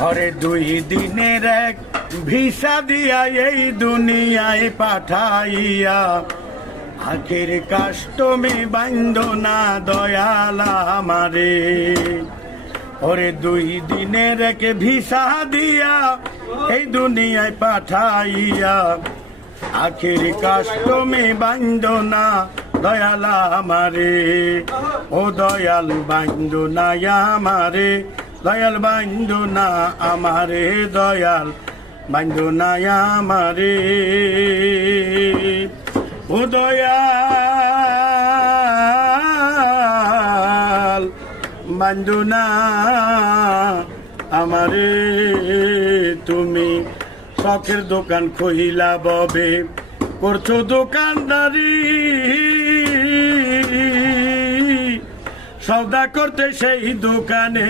হরে 2 দিনের এক ভিসা দিয়া এই দুনিয়ায় পাঠাইয়া আখের কাস্টমে বান্ধ না দয়াল আমারে। ওরে 2 দিনের এক ভিসা দিয়া এই দুনিয়ায় পাঠাইয়া আখের কাস্টমে বান্ধ না দয়াল আমারে। ও দয়াল বান্ধ না আমারে, দয়াল বান্ধ না আমারে, দয়াল বান্ধ না আমারে। ও দয়াল বান্ধ না আমারে। তুমি শখের দোকান খইলা ববে করছো দোকানদারি, সওদা করতে সেই দোকানে